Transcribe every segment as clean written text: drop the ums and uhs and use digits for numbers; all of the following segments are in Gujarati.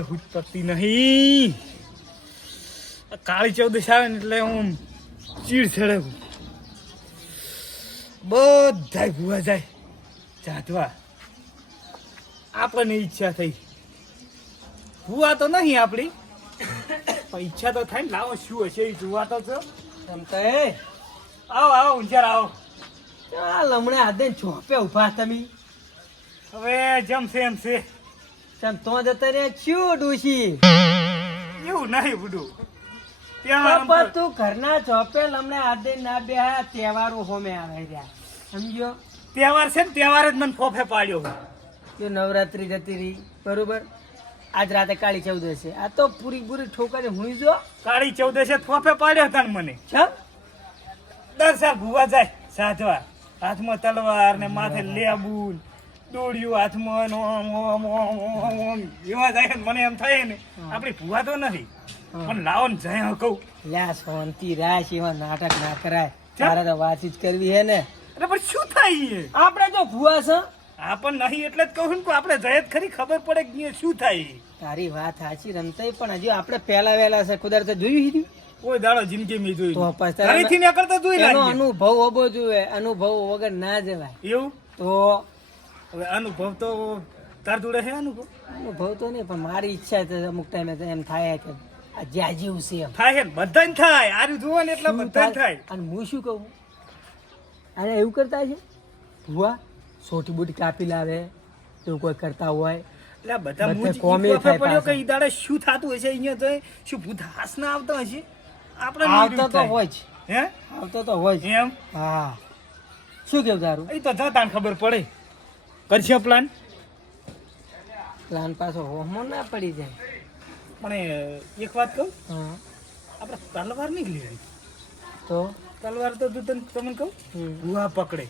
કોઈ હુજ પડતી નહીં. કાળી ચૌદશ આવે ને એટલે હું ચીડ ચડે. બધાય ભૂવા જાય જાતવા. આપણને ઈચ્છા થઈ. ભૂવા તો નહીં આપણી, પણ ઈચ્છા તો થાય ને. લાવો શું હશે એ જોવા તો છો. આવો આવો ઊંચાર આવો. ચાલ હમણાં આદે ચોપે ઉભા તમે. હવે જેમ છે એમ છે. ચમ તો જતા રે શું ડોશી એવું નહીં બધું. તું ઘરના ચોપે હમણાં આદે ના બે તહેવારો હોમે આવે રહ્યા સમજો. તહેવાર છે ને તહેવાર જ મને ફોફે પાડ્યો. કે નવરાત્રી જતી રહી બરોબર. આજ રાતે કાળી ચૌદશ છે. આ તો પૂરી પૂરી ઠોકરે હુઈ જો. કાળી ચૌદશે ફોફે પાડ્યો હતા ને મને. છ 10 સાલ ભૂવા જાય સાધવા. હાથમાં તલવાર ને માથે લેબુ દોડ્યું હાથમાં એવા જાય. મને એમ થાય ને આપડી ભૂવા તો નથી, પણ લાવો ને જાય કહું. લ્યા શાંતિ રાખ, એવા નાટક ના કરાય. તારે તો વાતચીત કરવી હે ને. અરે પણ શું થાય? આપણે તો ભૂવા છે. હા પણ નહીં એટલે જ કહું ને. આપણે જયત ખરી ખબર પડે કે શું થાય. તારી વાત સાચી રમતાઈ, પણ હજી આપણે પહેલા વહેલા છે. ખુદાર તો જોયું હીધું કોઈ દાડો જિંદગી મેં જોયું તો પછી ઘરેથી નીકળતો જોઈ લાગે. અનુભવ હોવો જોઈએ. અનુભવ વગર ના જવાય. એવું તો હવે અનુભવ તો તાર જોડે છે. અનુભવ તો નહીં, પણ મારી ઈચ્છા છે અમુક ટાઈમે એમ થાય કે આ જ્યાં જેવું છે એમ થાય ને. બધાને થાય. આરું જુઓ ને એટલે બધાને થાય. અને હું શું કહું, અરે એવું કરતા છે ભુવા સોટી બોટી કાપી લાવે એવું કોઈ કરતા હોય. એટલે બધા કોમે થાય પડ્યો કે ઈ દાડે શું થતું હશે અહીંયા તો. શું ભૂત હાસ ના આવતો હશે? આપણે આવતો તો હોય જ. હે આવતો તો હોય જ. એમ હા શું કેવું તારું? એ તો જતા ખબર પડે. કરશે પ્લાન. પ્લાન પાછો હોમો ના પડી જાય. પણ એક વાત કહું, હા આપણે તલવાર નહીં લેવી. તો તલવાર તો તમને કહું ભૂવા પકડે.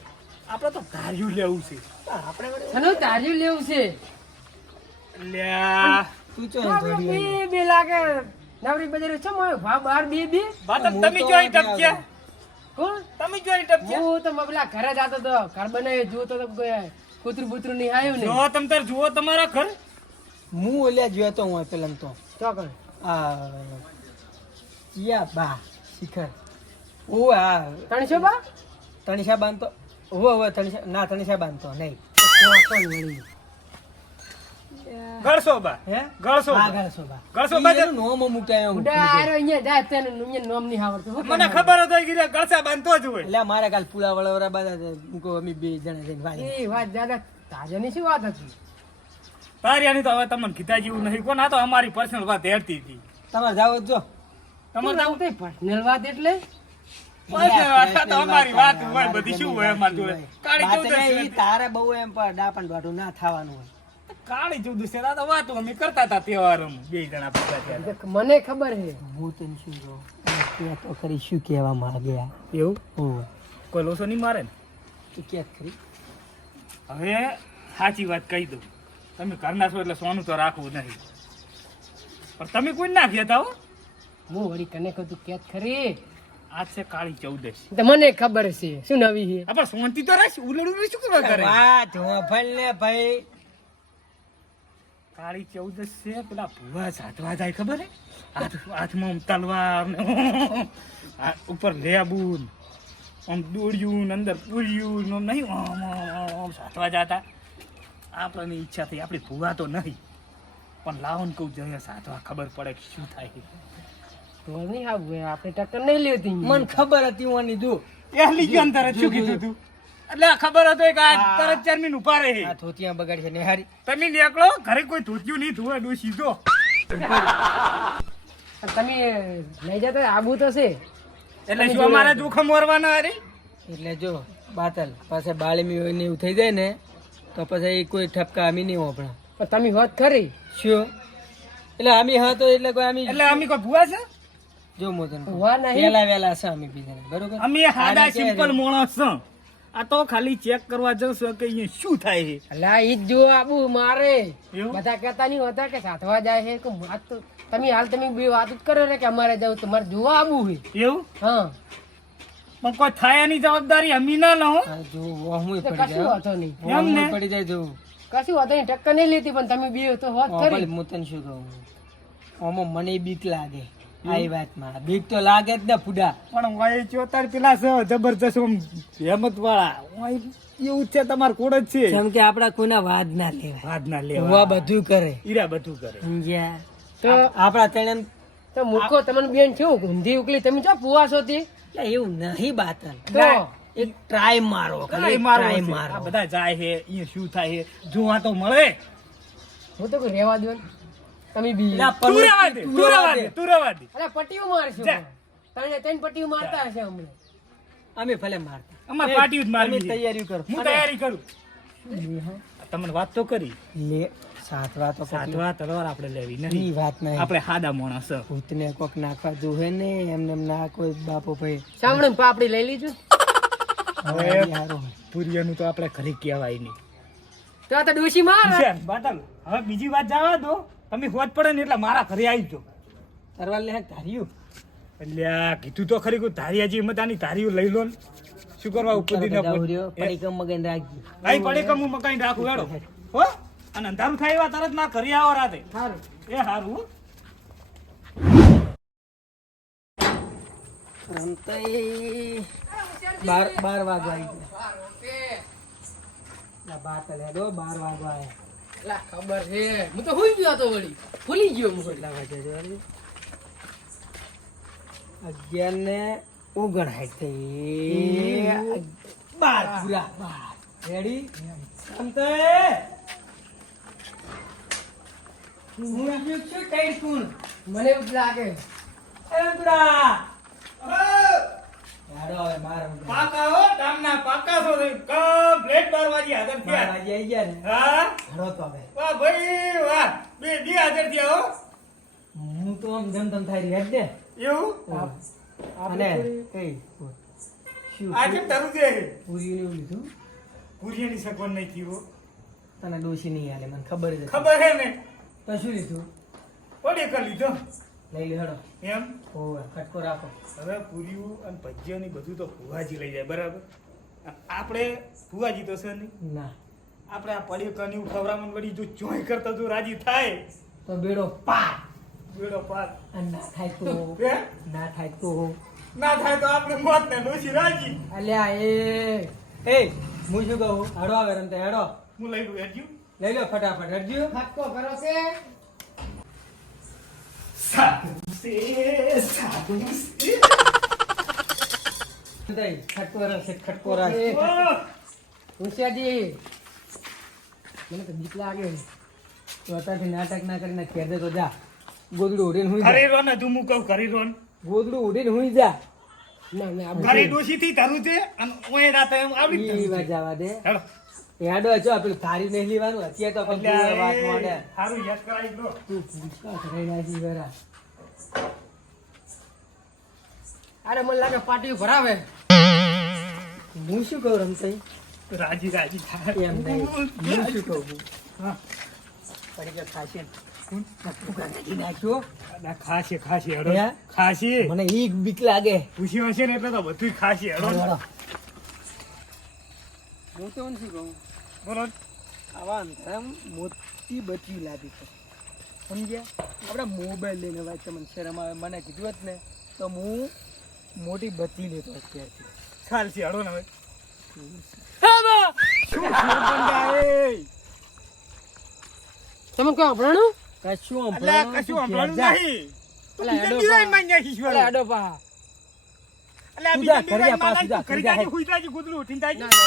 આપણે તો ધાર્યું લેવું છે. આપણે તાર્યું લેવું છે. લ્યા તું ચો બે લાગે નવરી બજારે છે મોય ભા બાર બે બે વાત તમે જોઈ ટપક્યા. કોણ તમે જોઈ ટપક્યા. હું તો મગલા ઘરે જાતો તો ઘર બનાવી જોતો તો કૂતરું બૂતરું નહીં આવ્યું ને. જો તમ તાર જુઓ તમારા ઘર. હું ઓલ્યા જોયો તો હું પેલા તો ચોકડ આ યા બા શિખર ઓ આ ત્રણસો બા તણિષા બાંધતો ઓવે તણિષા ના તણિષા બાંધતો નહીં. કોણ વળી ગળસો બા. હે ગળસો હા બા. ગળસો બા. ગળસો બા એનું નોમ મુકાયો હું. બુડા આરો અહીંયા જાય તેને અહીંયા નોમ નહીં આવડતું. શું મને ખબર હતી કે ગળસા બાંધતો જ હોય. એટલે મારા કાલ પુલા વળવરા બાદા મૂકો અમે બે જણા જઈને વાળી. એ વાત દાદા તાજાની શું વાત હતી? તારિયાની તો હવે તમને કીધા જેવું નહીં. કોણ આ તો અમારી પર્સનલ વાત હેરતી હતી. તમારે જાવ જો તમારે તમારે તો પર્સનલ વાત એટલે personal વાત તો અમારી વાત હોય બધી. શું હોય અમારી જોડે? કાળી વાત ચૌદશ નહીં, ઈ હતી. તારે બહુ એમ પણ ડાપણ દોઢું ના થવાનું હોય. કાળી ચૌદશ છે. આ તો વાતો અમે કરતા હતા તહેવાર બે જણા ભેગા થયા. મને ખબર છે. હું તને શું કહું, કે તો ખરી શું કહેવા માંગ્યા એવું હો કોઈ લોસો નહીં મારે ને. તું કે ખરી હવે સાચી વાત કહી દઉં. તમે ઘરના છો એટલે સોનું તો રાખવું નહીં. પણ તમે કોઈ ના કહેતા હો. હું વળી કને કહું તું કેત ખરી. આજ છે કાળી ચૌદશ. તો મને ખબર છે શું નવી છે. આપણે શાંતિ તો રાખ. ઉલડું શું કરવા કરે? વાત હોભળ ને ભાઈ. કાળી ચૌદશ છે. પેલા ભૂવા સાધવા જાય ખબર હે? હાથમાં આમ તલવાર ને ઉપર લેબુન આમ દોડ્યું ને અંદર પૂર્યું ને આમ નહીં આમ સાધવા જતા. આપણને ઈચ્છા થઈ. આપણી ભૂવા તો નહીં, પણ લાવો ને કહું જોઈએ સાધવા ખબર પડે કે શું થાય. તો નહીં આવું આપણે ટક્કર નહીં લેતી. મને ખબર હતી ઓની જો પહેલી ગયો ને તરત શું કીધું તું? એટલે આ ખબર હતો કે આ તરત ચરમીન ઉભા રહે. આ ધોતિયા બગાડ છે નેહારી. તમે નીકળો. ઘરે કોઈ ધોત્યું નહીં ધોવા ડો સીધો. તમે લઈ જતા આબુ તો છે. એટલે શું અમારા જોખમ વરવાના અરે? એટલે જો બાતલ પાસે બાળમી હોય ને એવું થઈ જાય ને તો પછી કોઈ ઠપકા અમી નહીં હોપડા. પણ તમે હોત ખરી. શું એટલે અમી હા તો એટલે કોઈ અમી એટલે અમે કોઈ ભૂવા છે? જો મોતન ભૂવા નહીં. પેલા વેલા છે અમી બીજા બરોબર. અમે સાદા સિમ્પલ માણસ છે. આ તો ખાલી ચેક કરવા જશું કે અહીંયા શું થાય છે. અલા ઈ જ જો આબુ મારે એવું? બધા કહેતા નહીં હોતા કે સાધવા જાય છે કે વાત તો તમે હાલ તમે બે વાત જ કરો ને કે અમારે જવું તમારે જોવા આબુ છે. એવું? હા પણ કોઈ થાય એની જવાબદારી અમી ના લો. હા, જો વહમુય તો પડી કશું જાય વાંધો નહીં. એમ ને? વહમુય પડી જાય જો કશું વાંધો નહીં, ટક્કર નહીં લેતી, પણ તમે બે તો હોત ભલે ખરી. હું તને શું કહું, આમાં મને બીક લાગે. આ વાતમાં બીક તો લાગે જ ને ફુડા. પણ વાય ચોતાર પેલા છે જબરજસ્ત આમ હેમત વાળા એવું જ છે, તમાર કોડ જ છે. જેમ કે આપડા કોઈના વાદ ના લેવાય, વાત ના હુવા લેવા બધું કરે, ઈરા બધું કરે. સમજ્યા? તો આપડા તેને તો મૂકો તમને બેન છે ઊંધી ઉકલી, તમે ચો પુવા છો તે? એવું નહીં બાતલ. તો એક ટ્રાય મારો, ખાલી એક મારવો try છે. મારો. આ બધા જાય છે અહીંયા શું થાય છે જોવા તો મળે. હું તો કોઈ રહેવા દો ને. તમે બી એલા તું રહેવા દે, તું તું રહેવા દે, તું રહેવા દે. અરે પટ્ટીઓ મારશું, જા. ત્રણ પટ્ટીઓ મારતા હશે હમણાં. અમે ભલે મારતા, અમાર પાર્ટી જ મારવી તમે છે. તૈયારી કરો. હું તૈયારી કરું. તમને વાત તો કરી, લે સાતવા તો સાતવા તલવાર આપણે લેવી ની નહીં. વાત નહીં. આપણે સાદા માણસ છે. ભૂતને કોક નાખવા જોવે ને, એમને એમ ના કોઈ બાપો ભાઈ. સાંભળો ને પાપડી લઈ લીધું. હવે હારો. પુરિયાનું તો આપણે ઘરે કહેવાય નહીં. તો આ તો ડોશી માર. હુસેન, બાદલ, હવે બીજી વાત જવા દો. તમે હોજ પડે ને એટલે મારા ઘરે આવી જાઓ. તરવાર લે ધાર્યું. એટલે આ કીધું તો ખરી કે ધારિયાજી મતાની ધારીઓ લઈ લો ને. શું કરવા ઉપર દીના પડી કમ મગન રાખજો. આઈ પડી કમ હું મકાઈ રાખું હેડો હો. અને અંધારું થાય એવા તરત ના ઘરે આવો રાતે. સારું. એ હારું હો. રમતાઈ 12 વાગવા આવી ગયા. 12 લે દો, 12 વાગવા આયા. લા ખબર છે, હું તો હુઈ ગયો તો વળી ભૂલી ગયો હું. કેટલા વાગ્યા છે વળી? 11 ને 59 થઈ. 12 પૂરા 12. રેડી? રમતાઈ હું આવ્યો છું ટાઈટ કુણ. મને એવું જ લાગે. એ રમતુડા યારો હવે માર રમતા. પાકા હો ટામના પાકા છો કમ્પ્લીટ 12 વાગે હાજર 12 થયા. વાગે આવી ગયા ને. હા હરો તો હવે વાહ ભાઈ વાહ. બે હાજર થયા હો. હું તો આમ જમતમ થાય રહી જ ને. એવું અને એ શું આ કેમ તારું છે પૂરીને એવું લીધું? પુરિયાની સગવડ નહીં થયો. તને ડોશી નહીં હાલે, મને ખબર જ હતી. ખબર હે ને તો શું લીધું? ઓડી કરી લીધો લઈ લે હડો. એમ. ઓવે કટકો રાખો. હવે પૂરીયું અને ભજીયા ની બધું તો ફુવાજી લઈ જાય બરાબર. આપણે ફુવાજી તો છે નહીં. ના આપણે આ પડ્યું કન્યું ખવડાવવાનું વળી જો ચોય કરતા જો રાજી થાય તો બેડો પાર. બેડો પાર. અને ના થાય તો હે? ના થાય તો ના થાય તો આપણે મોત ને ડોશી રાજી. અલ્યા એ હું શું કહું? હડો આવે રમતા હેડો. હું લઈ લઉં હેડ્યું. લઈ લો ફટાફટ હટજો. હક્કો કરો છે. સાધુ છે સાધુ છે. ખટકો રાખશે ખટકો રાખશે. ઓહ! હોશિયારજી, મને તો બીક લાગે. તો અત્યારથી નાટક ના કરીને ઘેર દે તો જા. ગોદડું ઉડીને હુઈ જા. ઘરે રો ને તું મૂકવ ઘરે રો ને. ગોદડું ઉડીને હુઈ જા. ના ના ઘરે ડોશી થી તારું છે અને ઓય રાતે એમ આવડી જ ઈ તારું છે. વાત જવા દે. હેડો. યાડો જો પેલું થારી નહીં લેવાનું. અત્યારે તો પણ તું વાત માંડે. હારું યાદ કરાવી દો. તું પૂછવા કરે નાખી વેરા. અરે મને લાગે પાટીઓ ભરાવે. હું શું કહું રમતાઈ? રાજી રાજી થાય એમ નહીં. હું શું કહું? હા. પડી કે ખાશે. ફૂગા નાખી નાખ્યો. ના, ખાશે ખાશે હેડો. હે? ખાશે મને ઈ બીક લાગે. પૂછ્યું હશે ને એટલે તો બધું ખાશે હેડો. હેડો. હું તો શું કહું? બોલો. આવા અંતરામ મોટી બચી લાગી છે. સમજ્યા? આપણે મોબાઈલ લઈને વાત તમને શરમ આવે. મને કીધું હોત ને તો હું મોટી બચી લેતો અત્યારથી. ચાલશે હેડો ને હવે. તમે કોઈ અભરાણું? કશું અલ્યા, કશું સંભળાયું નહીં. તું અલ્યા, બીજા હેડો દિવાળી માં નાખીશ અરે હેડો. આડો પા. અલ્યા, તું બીજા જા, કરી જા, દિવાળી માં પાછું જા, નાખ, કરી કરી જા, જાજે, હેડ. હુઈ જાજે, ગોદડું ઉઠીને જાજે. ના, ના.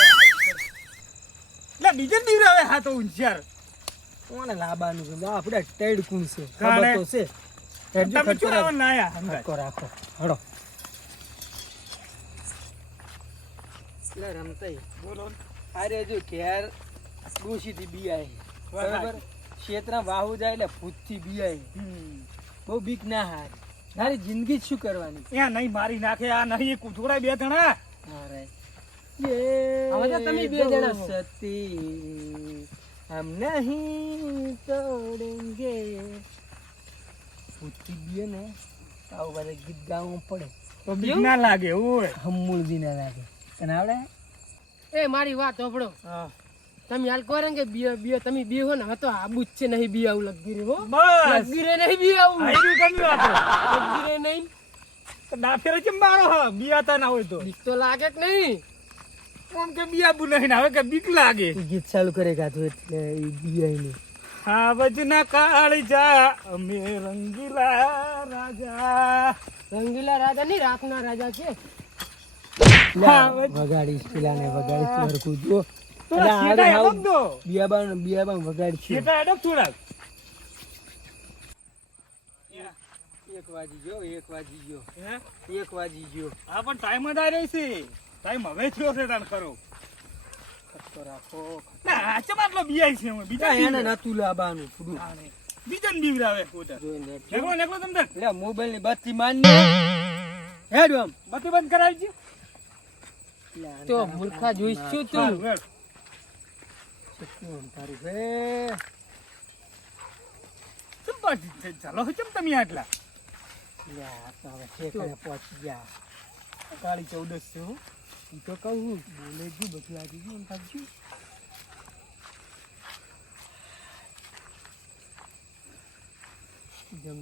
અલ્યા, બીજા દિવસે હવે હા તો ઊંચિયાર. કોને લાબાનું છે? આપણે ટેડ કુણ છે. કાણે? ખબર તો છે. હેડજો, તમે ખટકો શું રાખો. આવવાના આયા? સમજાય. ખટકો રાખો. હળો. એટલે રમતાઈ બોલો. અરે જો ઘેર ડોશીથી બીઆય બરાબર. બરાબર. ક્ષેત્રમાં વાહુ જાય એટલે ભૂતથી બીઆય. હમ. બહુ બીક ના હાર. તારી જિંદગી જ શું કરવાની? ત્યાં નહીં મારી નાખે આ નહીં કૂતોડા બે જણા. હારે. હવે તો તમે બે જણા છો. સતી હમ નહીં તોડેંગે. ભૂતથી બીએ ને આવું બધે ગીત ગાવું પડે. તો બીક ના લાગે ઓય. હમુલજી ના લાગે. તને આવડે? એ મારી વાત સાંભળો. હા. તમે હાલ કહો ને કે બીઓ તમે બીઓ હો ને હવે તો આબુ જ છે નહીં બી આવું લગી રે હો બસ લગી રે નહીં બી આવું આયરું ગમ્યું આપણે લગી રે નહીં તો ડાફેરે કેમ મારો હ બિયાતા ના હોય તો બીક તો લાગે કે નહીં આમ કે બિયાબુ નહીં ને હવે કે બીક લાગે ગીત ચાલુ કરે ગાતું એટલે એ બીઆઈ ની હા વજના કાળજા અમે રંગીલા રાજા રંગીલા રાજા નહીં રાતના રાજા છે વગાડીશ પેલાને વગાડીશ હરખું જો થોડા શેટા એડપ દો બિયાબા વગાડીશ શેટા એડપ થોડાક 1 વાગી ગયો 1 વાગી ગયો હે 1 વાગી ગયો હા પણ ટાઈમ જ આવી છે ટાઈમ હવે થયો છે તાન ખરો ખટકો રાખો ના આ ચમ આટલો બિયાઈ છે હું બીજા એને નતું લાબાનું થોડું બીજાને બીવરાવે કોટા જોઈને નેકળો તમને લે મોબાઈલ ની બત્તી મારને હેડ આમ બત્તી બંધ કરાવી છે તો મૂર્ખા જોઈશું તું હારું, હેડ. તારું બે ચમ પાછી ચાલો ચમ તમે આટલા લે આ તો હવે ઠેકાણે પહોંચી ગયા કાળી 14 છે હું ઈ તો કહું બોલે જ બધું આવી ગયું ને પાછું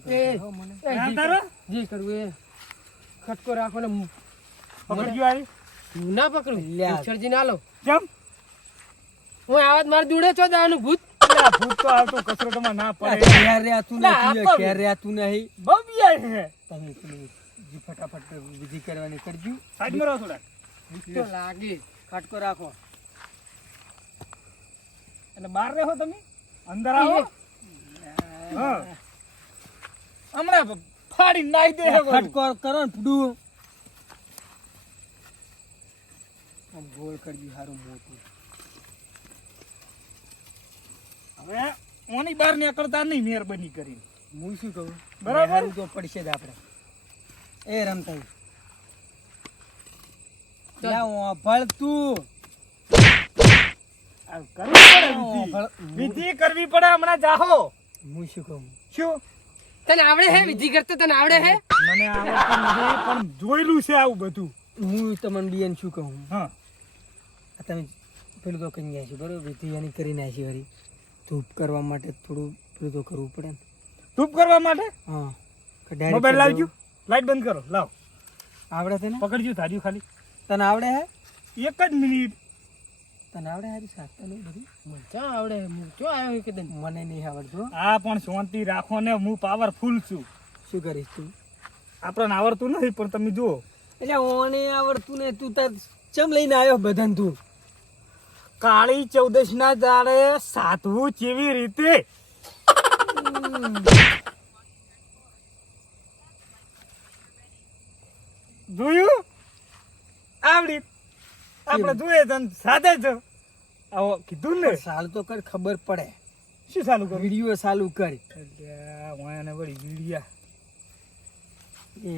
એ મને એ ના જી તારો? જી કરવું એ ખટકો રાખો ને પકડજો આવી હું ના પકડું લ્યા. ઉછળજી ના લો ચમ હું આવાજ માર દુડે છો દાનું ભૂત પેલા ભૂત તો આવતો કચરો તમારે ના પડે ક્યારે આતું લા, નહીં આપો. ક્યારે આતું નહીં બહુ બિયાઈ છે તમે પેલું જી ફટાફટ વિધિ કરવાની કરજો સાઈડમાં રહો થોડા તો લાગે ખટકો રાખો એટલે બહાર રહો તમે અંદર આવો હા હમણાં ફાડી નાઈ દે છે બધું. ખટકો કરો ને પૂડું આમ ગોળ કરજો સારું મોટું હવે ઓની બહાર નીકળતા નહીં મહેરબાની કરીને હું શું કહું બરાબર. સારું તો પડશે જ આપણે એ રમતા લા ભળ તું આ કરવી પડે વિધિ. વિધિ કરવી પડે હમણાં જાહો હું શું કહું શું તને આવડે હે વિધિ કરતા તને આવડે હે મને આવડતું નથી પણ જોયેલું છે આવું બધું હું તમને બેન શું કહું હા આ તમે પેલું તો કરી ગયા છો બરોબર વિધિ એની કરી નાખી વળી ધૂપ કરવા માટે થોડું પેલું તો કરવું પડે ને ધૂપ કરવા માટે હા કે direct મોબાઈલ કરી લાવજો દો. લાઈટ બંધ કરો લાવ આવડે છે ને પકડજો ધાર્યું ખાલી તને આવડે હે એક જ મિનિટ તને આવડે હારી શાકતાનું બધું મને ચા આવડે હું ચો આવ્યો કે તને મને નહીં આવડતું હો. હા પણ શાંતિ રાખો ને હું પાવરફુલ છું શું કરીશ તું આપણને આવડતું નથી પણ તમે જુઓ એટલે ઓને આવડતું ને તું તાર ચમ લઈને આવ્યો બધાને તું કાળી 14 ના દાડે સાધવું કેવી રીતે જોયું આવડી આપણે જોઈએ તને સાથે જ આવો કીધું ને સાલ તો કર ખબર પડે શું ચાલુ કરું વિડીયો ચાલુ કર વાયને વળી વિડિયા એ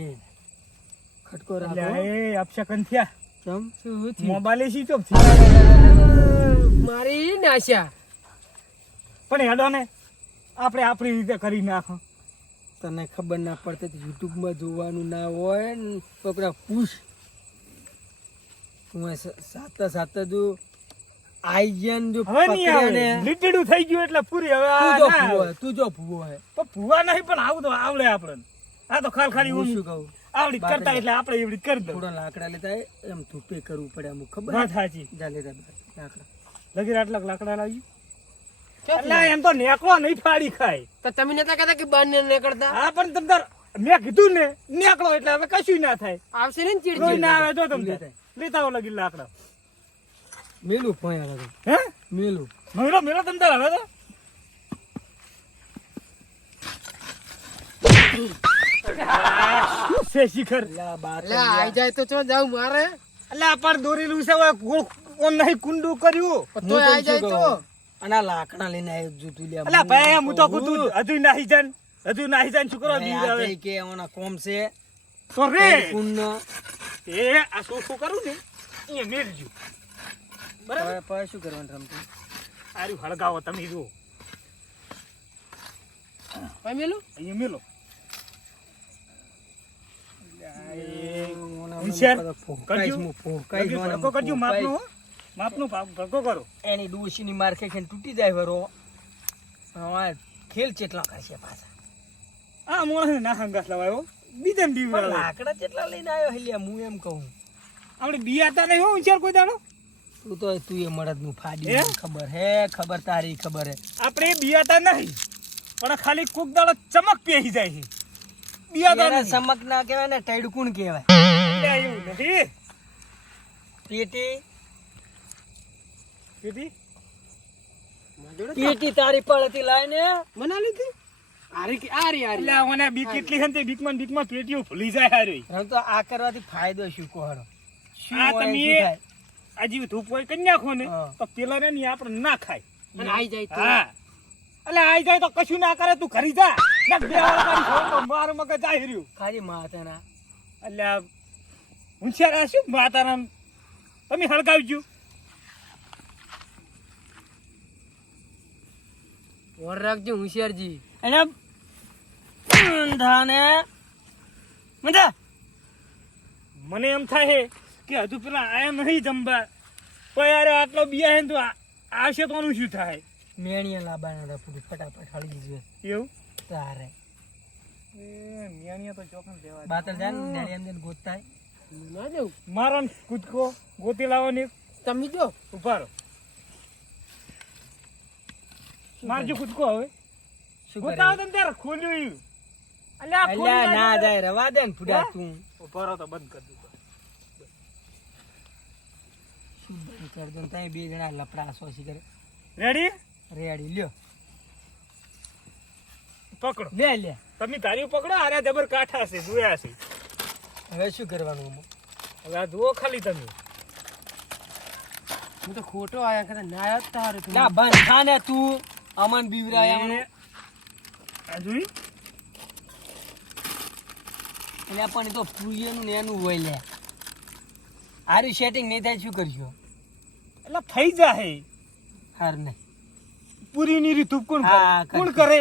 ખટકો એટલે રાખો એ અપશકન થયા ચમ શું થયું? મોબાઈલ શી ચોપ છે મારી નાશા પણ હેડો ને આપણે આપણી રીતે કરી નાખો તને ખબર ના પડતી તો યુટ્યુબમાં જોવાનું ના હોય ને તો પેલા પૂછ તું સાતા સાતા જો આઈ ગયા ને જો હવે નહીં આવે પકડ્યા ને લીટીડું થઈ ગયું એટલે પૂરી હવે આ તું જો ના ભૂવો આવે. હે, તું જો ભૂવો હે પણ ભૂવા નહીં પણ આવું તો આવડે આપણને આ તો ખાલી હું ઊંઘ શું કહું આવડી જ કરતા એટલે આપણે એવડી જ કરી દઉં થોડા લાકડા લેતા આય, એમ ધૂપે કરવું પડે અમુક ખબર વાત સાચી જા લેતા લાકડા લગી આટલા લાકડા લાવી ચો એટલે એમ તો નેકળો નહીં ફાડી ખાય તો તમે નતા કહેતા કે બહાર ને નીકળતા હા પણ તમ તાર મેં કીધું ને નેકળો એટલે હવે કશું ના થાય આવશે ને ચીડ કોઈ ના આવે જો તમ લેતા આય. લેતા આવો લગી લાકડા મેલું પોયા લાગે હે મેલું મેળો મેળો તમ તાર હવે તો શું છે શિખર લા બાર લે આઈ જાય તો ચો જાવ મારે એટલે આ પર દોરેલું છે હવે ગોળ ઓમ નહીં કુંડું કર્યું તો આઈ જાય તો અને આ લાકડા લઈને આવ્યો જોતું લે એટલે ભાઈ હું તો કુતું હજુ નાહી જાન શું કરો બીજ હવે કે ઓના કોમ છે તો રે કુંડનો એ આ શું કરું ને અહીંયા મેલજો બરાબર હવે શું કરવાનું રમતું આર્યું હળગાવો તમે જુઓ ભાઈ મેલું અહીંયા મેલો ઓના હોશિયાર. ફોકાઈશ કરજો. હું ફોકાઈશ લગી ઓના ભડકો કરજો ફોકાઈશ. માપનો હો. માપનો ભગો કરો. એની ડોશીની માર ખાઈને તૂટી જાય વરો. હવે ખેલ ચેટલા કરશે પાછા. આ મોણસને ના હંગાસ લવાયો બીજાને પણ બીવડાવે. લાકડા ચેટલા લઈને આવ્યો હલ્યા હું એમ કહું. આપણે બિયાતા નહીં હો વિચાર કોઈ દાડો. તું એ મળદનું ફાડી હે? ખબર હે ખબર તારી ખબર હે. આપણે બિયાતા નહીં પણ ખાલી કોક દાડો ચમક પેહી જાય છે. બિયાતા એને નહીં. સમક ના કહેવાય ને ટૈડકુણ કહેવાય. એટલે એવું નથી. પેટી કીધી? પેટી તારી પડતી લાઈને મને લીધી આરી એટલે મને બીક કેટલી છે ને તે બીકમાં પેટીઓ ભૂલી જાય હારી. હવે તો આ કરવાથી ફાયદો શું કોહરો શું આ હોય તમે શું થાય? આજી ધૂપ હોય કરી નાખો ને હા. તો પેલા ને ની આપણે ના ખાય. અને આઈ જાય તો હા એટલે આઈ જાય તો કશું ના કરે તું ઘરી જા. ને બે વાર મારી છોકરો મારું મગજ આવી રહ્યું. ખાલી માતાના એટલે આ હોશિયાર આ શું માતાના તમે હળગાવજો. વર રાખજો હોશિયારજી. એને ધાને મજા મને એમ થાય છે કે હજુ પેલા આયા નહીં જમવા તો યાર આટલો બિયા હે ને તો આવશે તો આનું શું થાય મેણીયા લાબાના હતા પૂરી ફટાફટ હળગી જોઈએ એવું. તારે એ મિયાણીયા તો ચોકન દેવા બાતર જાય ને મેણીયા અંદર ગોતતા ના જવું મારો ને કૂદકો ગોતી લાવવાની તમે જો ઉભા રહો. મારજો કૂદકો હવે શું ગોતાવો કરે તમે ત્યારે ખોલ્યું ઈ. અલ્યા આ અલ્યા ખોલી ના નાખી. જાય રવા દે ને ફુડા હે? તું ઉભા રહો તો બંધ કરી દીધો. શું બંધ કર દો ને તઈ બે જણા લપડા સોસી કરે રેડી રેડી લ્યો પકડો. લે લે તમે તારી પકડો આરે જબર કાઠા છે જોયા છે. હવે શું કરવાનું આમાં? હવે આ જુઓ ખાલી તમે. હું તો ખોટો આયા કરે ના આવ્યો તારે તું ના બંધ થા ને તું અમન બીવરાય એ આ જોઈ એટલે પણ એ તો પૂરીનું ને એનું હોય લે આરું સેટિંગ નહીં થાય શું કરશો એટલે થઈ જાહે. હાર નહીં પૂરી ની રીત કોણ હા, કરે? કોણ કરશે. કરે?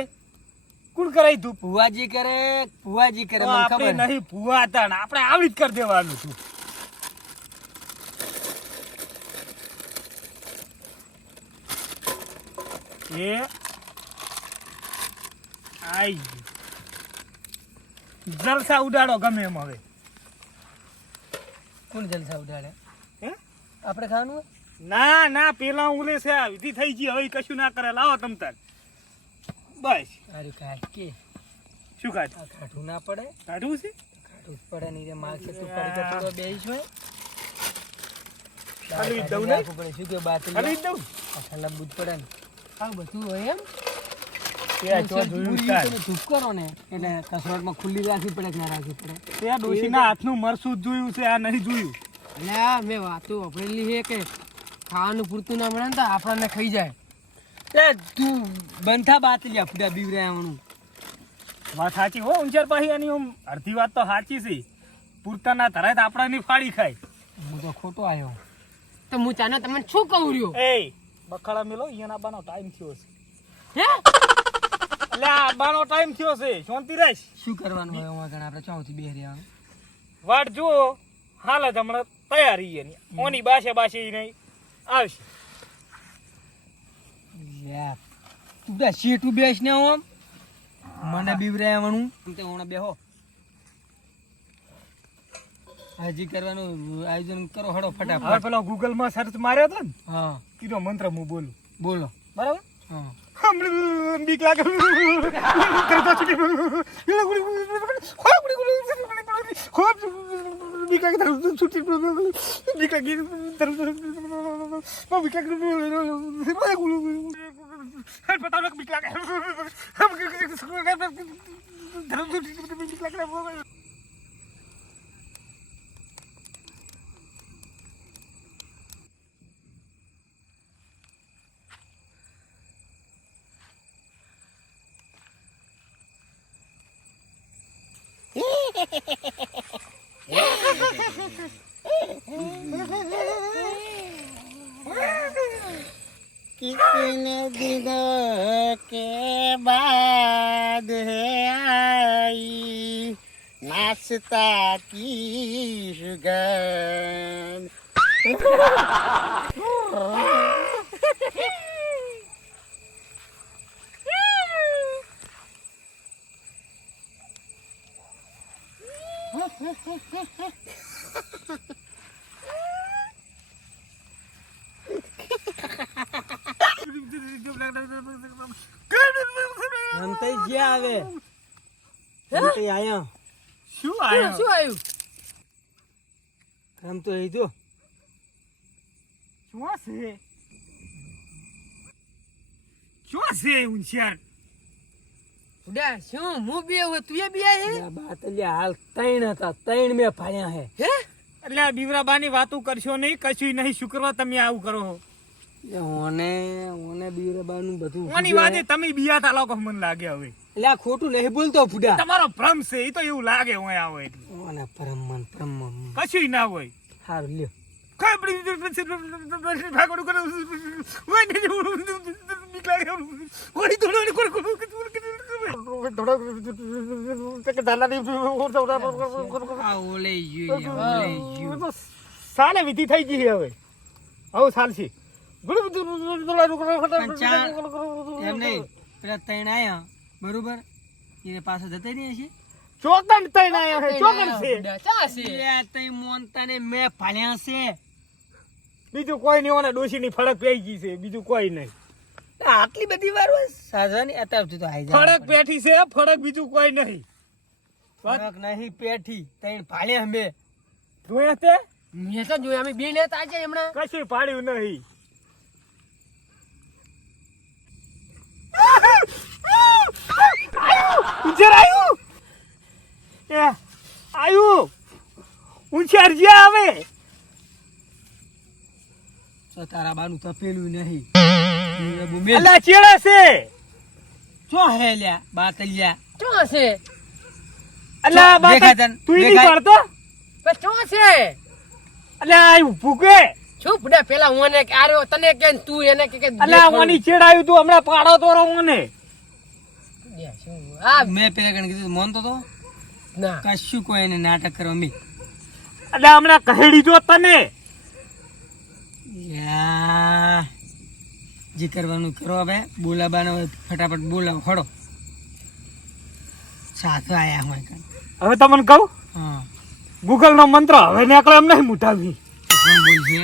કોણ કરાય ધૂપ? ભુવાજી કરે તો મને આપણે ખબર નહીં ભૂવા હતા ને આપણે આવી જ કરી દેવાનું હતું. એ આઈ ગયું. જલસા ઉડાડો ગમે એમ હવે. કોણ જલસા ઉડાડે હે? આપણે ખાવાનું હોય? ના ના પેલા ઉલે છે આ વિધિ થઈ ગઈ હવે ઈ કશું ના કરે. લાવો તમ તાર બસ. હારું કાઢ કે શું કાઢ આ કાઢવું ના પડે કાઢવું છે? કાઢવું જ પડે નહીં રે માગ છે તું પડી કે થોડો બેહીશ હોય ખાલી કાઢી દઉં ને? રાખવું પડે શું કે બાતરી ખાલી જ દઉં. ઠંડા બુજ પડે ને આ બધું હોય એમ તે આ જો જોયું પૂરી કાઢ. તમે ધૂપ કરો ને એટલે કસરતમાં ખુલ્લી રાખવી પડે કે ના રાખવી પડે તે આ ડોશીના હાથનું મરસું જ જોયું છે આ નહીં જોયું. એટલે આ મેં વાતો વાપરેલી છે કે ખાવાનું પૂરતું ના મળે ને તો આપણને ખાઈ જાય એ તું બંધા બાતલિયા ફૂડા બીવરાયાનું વાત સાચી હો ઊંચાર પાછી એની આમ અડધી વાત તો સાચી છે. પૂરતા ના ધરાય તો આપણાની ફાડી ખાય. હું તો ખોટો આવ્યો તો હું ચાને તમને શું કહું રહ્યો એ બખાડા મેલો અહીંયા આબાનો ટાઈમ થયો છે. હે એટલે આ આબાનો ટાઈમ થયો છે. શાંતિ રહેશ. શું કરવાનું હોય એમાં ઘણા આપણે ચોથી બે રહેવાનું વાટ જુઓ હાલ જ હમણાં તૈયારી એની ઓની બાસે નહીં આવશે. યાર તું બધા સીટું બેસ ને આમ મને બીવરાયાનું તે ઓણે બેહો હાજી કરવાનું આયોજન કરો હડો હવે ફટાફટ પેલો ગૂગલ માં સર્ચ માર્યો હતો ને હા કીધો મંત્ર હું બોલું બોલો બરાબર. હા બીક લાગે. कितने दिनों के बाद है आई नाश्ता की सुगंध રમતાઈ ગયા હવે રમતાઈ આયા શું આયો શું આવ્યું? રમતો એ જો શું છે શું છે ઊંચાર ઉડા શું હું બે હોય તું એ બે હે બાતલિયા હાલ ત્રણ હતા ત્રણ મેં ફાડ્યા હે હે એટલે આ બીવરાબાની વાતો કરશો નહીં, કશું નહીં. શુક્રવાર તમે આવું કરો છો. ઓને બીરબાનું બધું ઓની વાતે તમે બિયાતા લોકો મને લાગે હવે. એટલે આ ખોટું નહીં બોલતો ફુડા તમારો ભ્રમ છે, એ તો એવું લાગે હું આવો એટલે. ઓને પરમન કશું ના હોય. હારું લ્યો કઈ પડી ભાગોડું કરે હોય ને બીક લાગે ઓડી થોડો આ ઓલે યુ સાલે વિધિ થઈ ગઈ છે હવે. હવે સાલ છે એમ નહીં પેલા ત્રણ આયા બરોબર એને પાછા જતા નહીં હશે ચોકન તૈન આયા છે. ચોકન છે ઉડા ચા છે એટલે તઈ મોનતા ને મેં ફાડ્યા છે બીજું કોઈ નહીં. ઓના ડોશી ની ફળક પેઈ ગઈ છે, બીજું કોઈ નહીં. આટલી બધી વાર સાધાની અત્યાર સુધી તો આઈ જાય ફળક પેઠી છે, ફળક બીજું કોઈ નહીં. ફરક નહીં પેઠી તઈ ફાડ્યા અમે જોયા તે મેં તો જોયા અમે બે ને તાજે હમણાં કશું પાડ્યું નહીં. ઉંચાર આવ્યું એ આવ્યું ઉંચાર જ્યાં આવે તો તારા બાનું તપેલું નહીં અલા ચેડા છે. ચો હે લ્યા બાતલિયા ચા છે અલા બાત દેખાય તને? તું નહીં દેખાય? પડતો. પણ ચા છે અલા આવ્યું ભૂકે. શું બુડા પેલા હું ને આર્યો તને કે તું એને કે અલા ઓની ચેડાયું તું હમણાં પાડો તો રહો મને. આ મેં પેલા કણ કીધું મોનતો તો ના કશું કોઈ એને નાટક કરવા મી અલા હમણાં કહેડી જો તને. યા જે કરવાનું કરો હવે બોલાબાનો ફટાફટ બોલાવો ખડો સાથ આયા હોય કણ હવે તમને કહું હા ગૂગલ નો મંત્ર હવે નીકળે એમ નહીં મોટાવી. કોણ બોલશે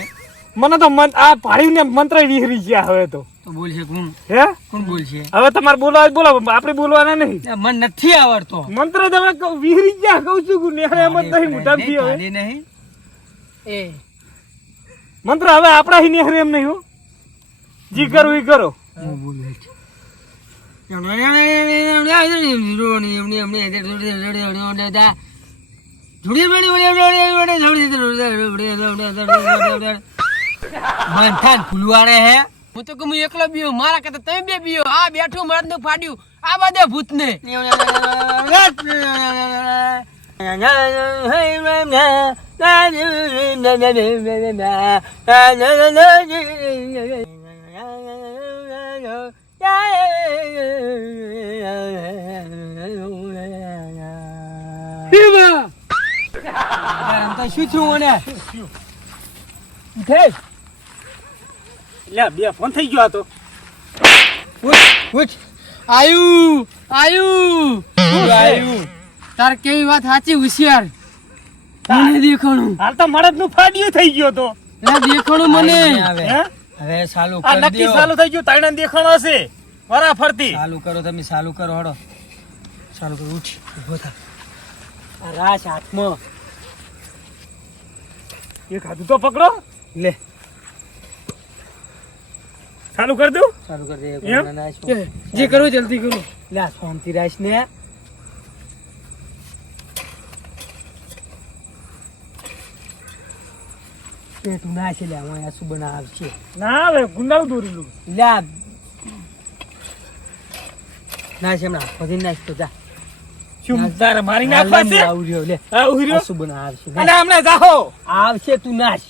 મને તો આ પાડીને મંત્ર વિહરી ગયા હવે તો. તો બોલશે કોણ હે કોણ બોલશે હવે તમારે બોલાવા બોલાવો, આપણે બોલવાના નહીં. મને નથી આવડતો મંત્ર તમે વિહરી ગયા કહું છું કે નેહળે એમ જ નહીં મોટાવી હવે. તાળી નહીં એ મંત્ર હવે આપણા હી નેહરે એમ નહીં હો. જી કરો ઈ કરો. હું બોલું મંથાન ફૂલવાડે હે હું તો કહું એકલો બીયો મારા કરતા તમે બે બીયો આ બેઠું મરદ નું ફાડ્યું આ બધે ભૂત ને શું થયું મને લે બે ફોન થઈ ગયો હતો. આયુ આયુ તાર કેવી વાત સાચી હોશિયાર મને દેખાણું હાલ તો મળદ નું ફાડ્યું થઈ ગયો તો. એ દેખાણું મને હે હવે ચાલુ આ કરી નક્કી દો ચાલુ થઈ ગયું. તાઈના દેખાણો હશે વરા ફરતી. ચાલુ કરો તમે ચાલુ કરો હડો ચાલુ કરો ઉઠ ઉભો થા આ રાશ હાથમાં એક હાથું તો પકડો. લે ચાલુ કરી દઉં. ચાલુ કરી દે એમ? કોના નાશ જે કરું જલ્દી કરું લે આ શાંતિ રાશ ને પેટું નાશે લે હું આ શું બનાવશે ના હવે ગુંડાળું દોરેલું. લે આ નાશ હમણાં બધી નાશ તો જા શું તારે મારી નાખવા છે? આવું રહ્યો લે હા ઉભી આ રહ્યો. શું બનાવશે અને હમણાં જાહો. આવશે તું નાશ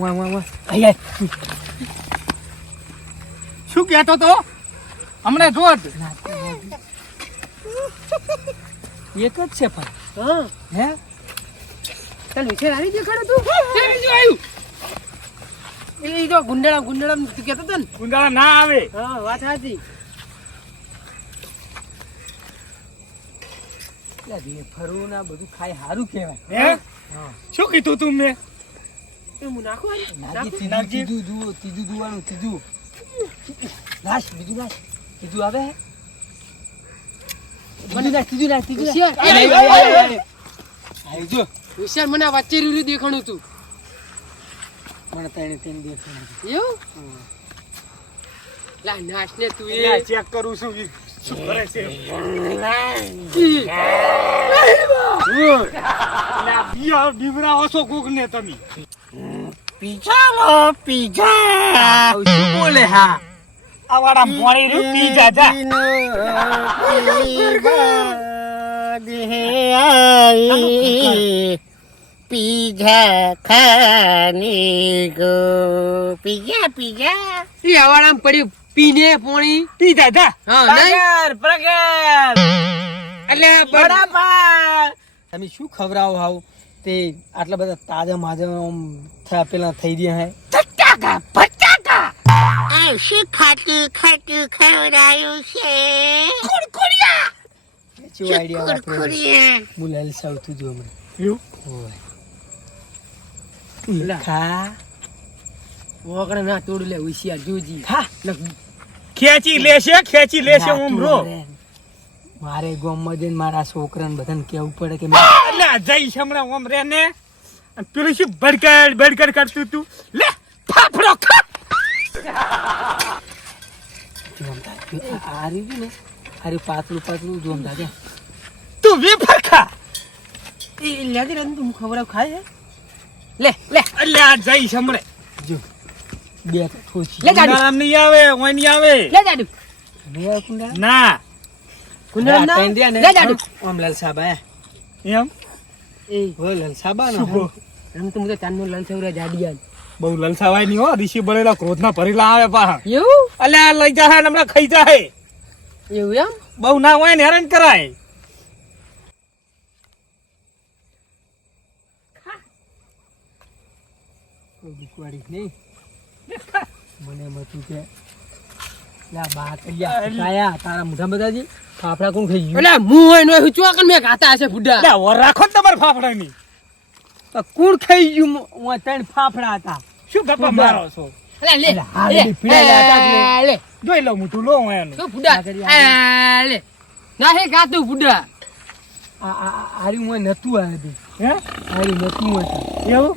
વાહ વાહ વાહ આય શું કહેતો તો હમણાં જોત. એક જ છે પણ હા હે ચાલ વિશે આવી દેખાડો તું કેમ જો આવ્યું એ તો ગુંડાળા તું કહેતો હતો ને ઉંદાળા ના આવે. હા વાત સાચી ફરવું ના બધું ખાઈ સારું કહેવાય. હે શું કીધું તું મેં? એ હું નાખું આને? નાખી નાખું? ત્રીજું દુવાનું ત્રીજું લાશ બીજું લાશ ત્રીજું આવે બીજું લાશ ત્રીજું લાશ ત્રીજું હોશિયાર. આવી જો હોશિયાર મને આ વચ્ચે રૂરી દેખાણું તું મને તેને દેખાય એવું લા નાશ ને તું લા, એ ચેક કરું છું ઈ શું કરે છે. લા, બીયા બીવરા ઓછો કોક ને તમે. પીઝા લો પીઝા શું બોલે હા આ વાળા મોણી રહ્યું પી જા જા. પીઝા ખાને ગો પીઝા પીઝા એ હવાડામાં પડ્યું પીને પોણી પી જા જા. હા નહીં પ્રગટ એટલે આ બરાબર તમે શું ખવડાવો હાવ તે આટલા બધા તાજા માજા આમ પેલા થઈ ગયા હે પટાકા પટાકા આ શું ખાતું ખાતું ખવડાયું છે કુરકુરિયા શું આઈડિયા વાપરે કુરકુરિયા હું લલસાવ તું જો હમણાં એવું? ખા વગર ના તોડ લે હોશિયાર જોજી ખા ખેંચી લેશે ઉમરો. મારે ગામમાં જઈને મારા છોકરાને બધાને કેવું પડે કે એટલે આ જઈશ હમણાં ઓમ રે ને અને પેલું શું બડકડ કરતું તું લે ફાફડો ખા. આ રહ્યું ને અરે પાતળું જોમતા કે તું વેફર ખા. એ લેજે રે તું ખવડાવ ખાય લે એટલે આ જઈશ હમણાં. જો બે તો ઠોચી લે જાડુ ઉનાળામાં નહીં આવે ઓય નહીં આવે લે જાડુ લે કુંડા ના કુંડળ ના લે જાડુ ઓમ લલસાબા એમ એ હો લલસાબા શું નો બહુ રમ તું તો ચાંદનો લલસવરા જાડિયા બહુ લલસાવાય નહીં હો. ઋષિ બળેલા ક્રોધના ભરેલા આવે પાહા. એવું એટલે આ લઈ જાય ને હમણાં ખાઈ જાય. એવું એમ બહુ ના હોય ને હેરાન કરાય. કોઈ દુખવાડી નહીં મને મતું કે લા બા કલ્યા કાયા તારા મોઢા બધાજી ફાફડા કોણ ખાઈ ગયું એટલે હું હોય નો હું ચોકન મે ગાતા હશે બુડા લે ઓર રાખો ને તમારા ફાફડાની. કોણ ખાઈ ગયું હું ત્રણ ફાફડા હતા શું ગપ્પા મારો છો? એટલે લે એટલે હાલી પીડાયેલા હતા કે નહીં? લે જોઈ લઉં મોટું લો હું એનું. શું બુડા લે ના હે ગાતું બુડા આરી હું નતું આવ્યું હે આરી નતું હતું એવું?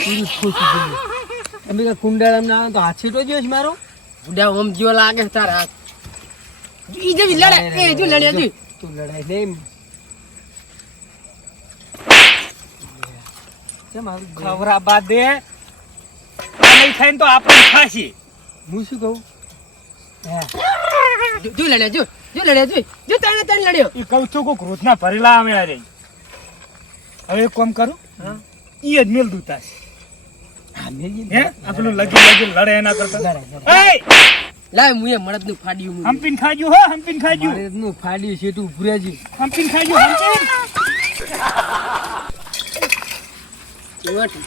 પૂરું ખોટું ગયું તમે કે કુંડાળામાં ના આવે તો હાથ છીટો જોઈશ મારો બુડા ઓમ જેવો લાગે છે તારા હાથ ઈ જે લડે એ જો લડ્યા તું તું લડાઈ નહીં કેમ આવું ખવરા બાદ દે આ નહીં ખાઈને તો આપણે ખાશી. હું શું કહું હે જો લડ્યા જો લડ્યા જો તને લડ્યો એ કહું છું કે ક્રોધના ભરેલા આવે આ રહી. હવે એક કામ કરું હા ઈ જ મેલ દૂતા છે. હા મેલી હે આ પેલું લગી લડે એના કરતા. એય લાય મુએ મળદ નું ફાડ્યું મુએ હંપીન ખાજો હો હંપીન ખાજો. મારે નું ફાડ્યું છે તું ભૂરાજી હંપીન ખાજો હંપીન.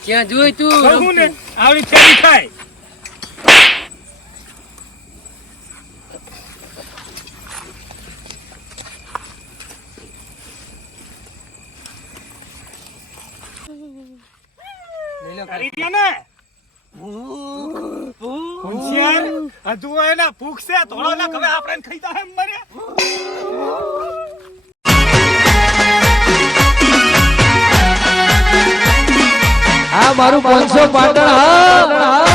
ક્યાં જોઈ તું કહું ને આવડી ફેરી ખાય. લઈ લો કરી દે ને હોશિયાર. હજુ એના ભૂખ છે થોડો ના હવે આપણે ખાઈ જા એમ મરે. આ મારું 500 પાટણ હા